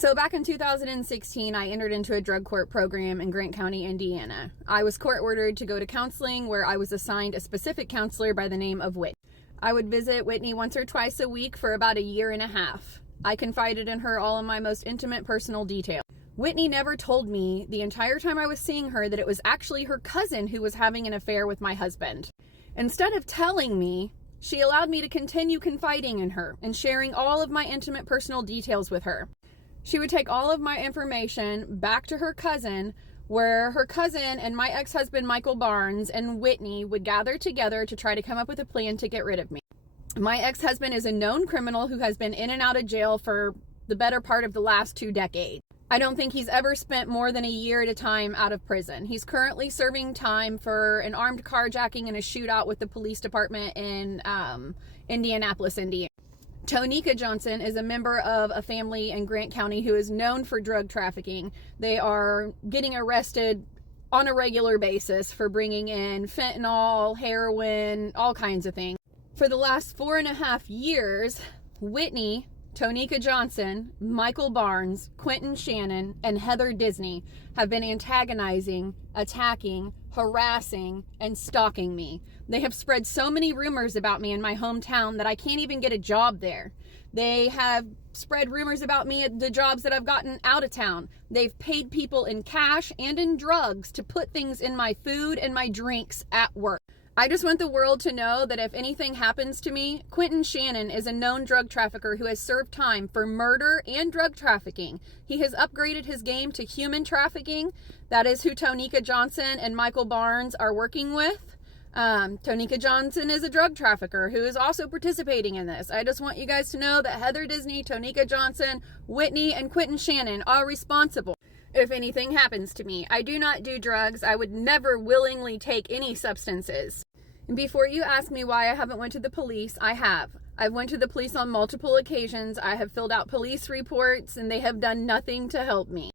So back in 2016, I entered into a drug court program in Grant County, Indiana. I was court ordered to go to counseling, where I was assigned a specific counselor by the name of Whitney. I would visit Whitney once or twice a week for about a year and a half. I confided in her all of my most intimate personal details. Whitney never told me the entire time I was seeing her that it was actually her cousin who was having an affair with my husband. Instead of telling me, she allowed me to continue confiding in her and sharing all of my intimate personal details with her. She would take all of my information back to her cousin, where her cousin and my ex-husband Michael Barnes and Whitney would gather together to try to come up with a plan to get rid of me. My ex-husband is a known criminal who has been in and out of jail for the better part of the last 2 decades. I don't think he's ever spent more than a year at a time out of prison. He's currently serving time for an armed carjacking and a shootout with the police department in Indianapolis, Indiana. Tonika Johnson is a member of a family in Grant County who is known for drug trafficking. They are getting arrested on a regular basis for bringing in fentanyl, heroin, all kinds of things. For the last 4.5 years, Whitney, Tonika Johnson, Michael Barnes, Quentin Shannon, and Heather Disney have been antagonizing, attacking, harassing, and stalking me. They have spread so many rumors about me in my hometown that I can't even get a job there. They have spread rumors about me at the jobs that I've gotten out of town. They've paid people in cash and in drugs to put things in my food and my drinks at work. I just want the world to know that if anything happens to me, Quentin Shannon is a known drug trafficker who has served time for murder and drug trafficking. He has upgraded his game to human trafficking. That is who Tonika Johnson and Michael Barnes are working with. Tonika Johnson is a drug trafficker who is also participating in this. I just want you guys to know that Heather Disney, Tonika Johnson, Whitney, and Quentin Shannon are responsible if anything happens to me. I do not do drugs. I would never willingly take any substances. And before you ask me why I haven't went to the police, I have. I've went to the police on multiple occasions. I have filled out police reports, and they have done nothing to help me.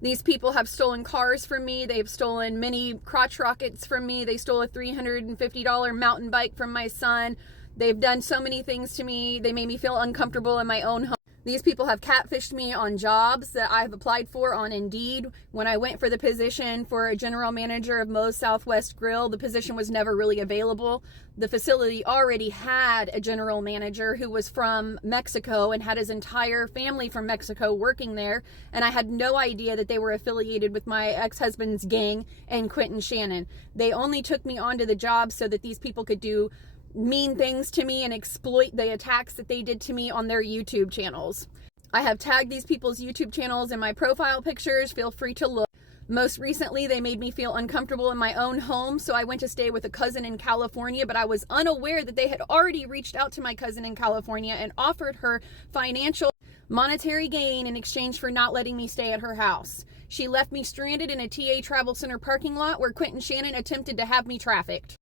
These people have stolen cars from me. They've stolen many crotch rockets from me. They stole a $350 mountain bike from my son. They've done so many things to me. They made me feel uncomfortable in my own home. These people have catfished me on jobs that I've applied for on Indeed. When I went for the position for a general manager of Moe's Southwest Grill, the position was never really available. The facility already had a general manager who was from Mexico and had his entire family from Mexico working there. And I had no idea that they were affiliated with my ex-husband's gang and Quentin Shannon. They only took me onto the job so that these people could do mean things to me and exploit the attacks that they did to me on their YouTube channels. I have tagged these people's YouTube channels in my profile pictures. Feel free to look. Most recently, they made me feel uncomfortable in my own home, so I went to stay with a cousin in California, but I was unaware that they had already reached out to my cousin in California and offered her financial monetary gain in exchange for not letting me stay at her house. She left me stranded in a TA Travel Center parking lot where Quentin Shannon attempted to have me trafficked.